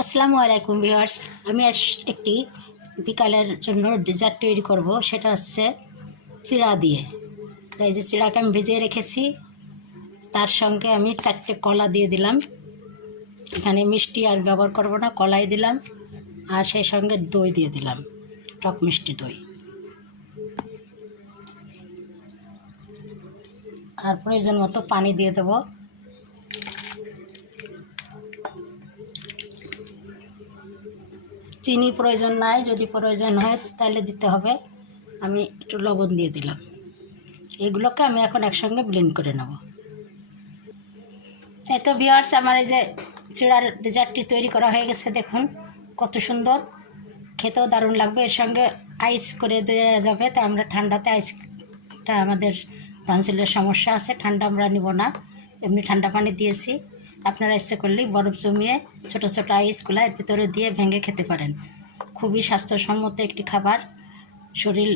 আসসালামু আলাইকুম ভিউয়ার্স। আমি একটি বিকালের জন্য ডেজার্ট তৈরি করব, সেটা হচ্ছে চিড়া দিয়ে। তাই যে চিড়াকে আমি ভিজিয়ে রেখেছি, তার সঙ্গে আমি চারটে কলা দিয়ে দিলাম। এখানে মিষ্টি আর ব্যবহার করব না, কলাই দিলাম আর সেই সঙ্গে দই দিয়ে দিলাম, টক মিষ্টি দই। আর প্রয়োজন মতো পানি দিয়ে দেবো। চিনি প্রয়োজন নাই, যদি প্রয়োজন হয় তাহলে দিতে হবে। আমি একটু লবণ দিয়ে দিলাম। এগুলোকে আমি এখন একসঙ্গে ব্লেন্ড করে নেব। এই তো ভিওয়ার্স আমার এই যে চিড়ার ডেজার্টটি তৈরি করা হয়ে গেছে, দেখুন কত সুন্দর। খেতেও দারুণ লাগবে। এর সঙ্গে আইস করে দেওয়া যাবে। তা আমরা ঠান্ডাতে আইসটা আমাদের টনসিলের সমস্যা আছে। ঠান্ডা আমরা নিব না। এমনি ঠান্ডা পানি দিয়েছি। আপনারা ইচ্ছে করলেই বরফ জমিয়ে ছোট ছোট আইসগুলো এর ভিতরে দিয়ে ভেঙে খেতে পারেন। খুবই স্বাস্থ্যসম্মত একটি খাবার। শরীর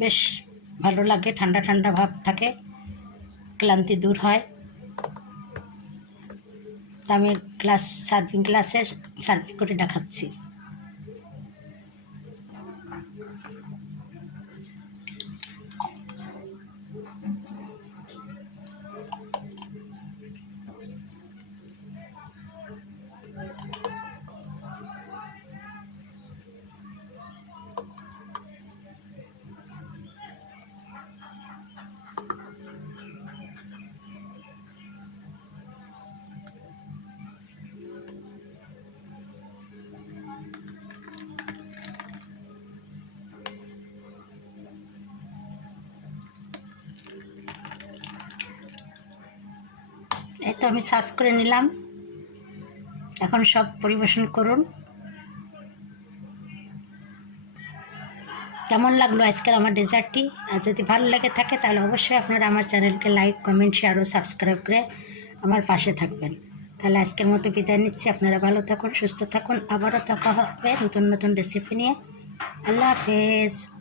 বেশ ভালো লাগে, ঠান্ডা ঠান্ডা ভাব থাকে, ক্লান্তি দূর হয়। তা আমি গ্লাস, সার্ভিং গ্লাসে সার্ভ করে দেখাচ্ছি। এই তো আমি সার্ভ করে নিলাম। এখন সব পরিবেশন করুন। কেমন লাগল আজকের আমার ডেজার্টটি? আর যদি ভালো লাগে থাকে তাহলে অবশ্যই আপনারা আমার চ্যানেলকে লাইক, কমেন্ট শেয়ার ও সাবস্ক্রাইব করে আমার পাশে থাকবেন। তাহলে আজকের মতো বিদায় নিচ্ছি। আপনারা ভালো থাকুন, সুস্থ থাকুন। আবারও থাকা হবে নতুন নতুন রেসিপি নিয়ে। আল্লাহ হাফেজ।